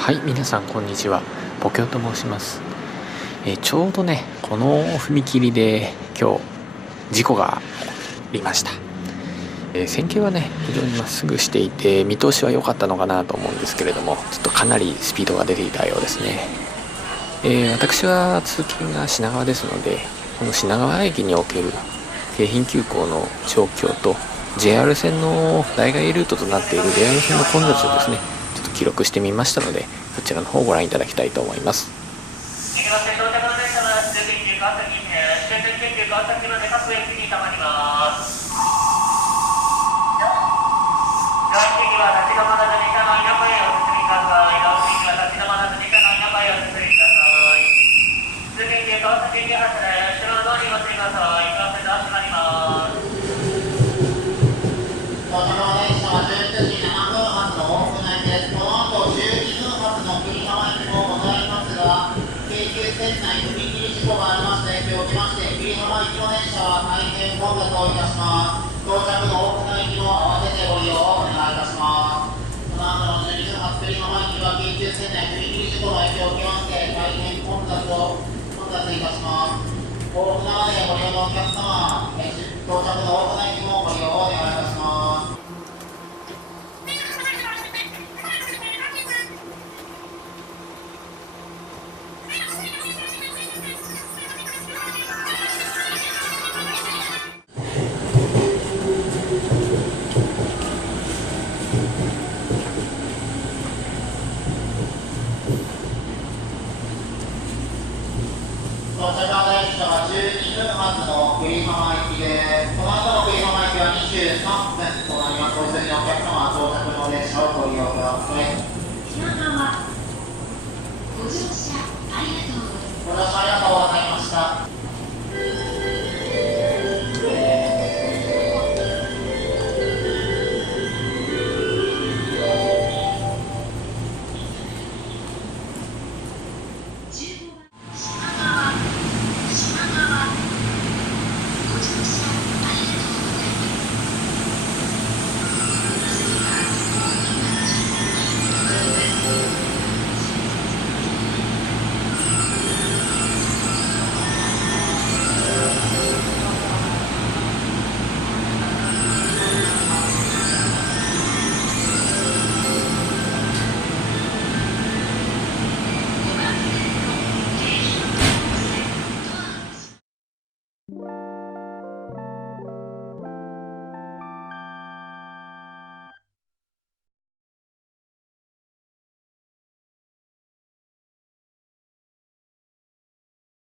はい、皆さんこんにちは。ポケオと申します。ちょうどね、この踏切で今日事故がありました。線形はね、非常にまっすぐしていて見通しは良かったのかなと思うんですけれども、ちょっとかなりスピードが出ていたようですね。私は通勤が品川ですので、この品川駅における京浜急行の状況と JR 線の代替ルートとなっている JR 線の混雑をですね、ちょっと記録してみましたので、そちらの方をご覧いただきたいと思います。線内踏切事故がありまして、今日来まして、霧浜行きの電車は大変混雑をいたします。到着の大船行きも合わせてご利用をお願いいたします。この後の12分発霧浜行きは京急線内踏切事故の影響を受けまして、大変混雑いたします。大船までご利用のお客様、到着の大船行きもご利用をお願いいたします。到着の電車は12分発の栗浜行きで、この後の栗浜行きは23分となります。お急ぎのお客様は到着の電車をご利用ください。品川ご乗車ありがとうございます。ご乗車ありがとうございます。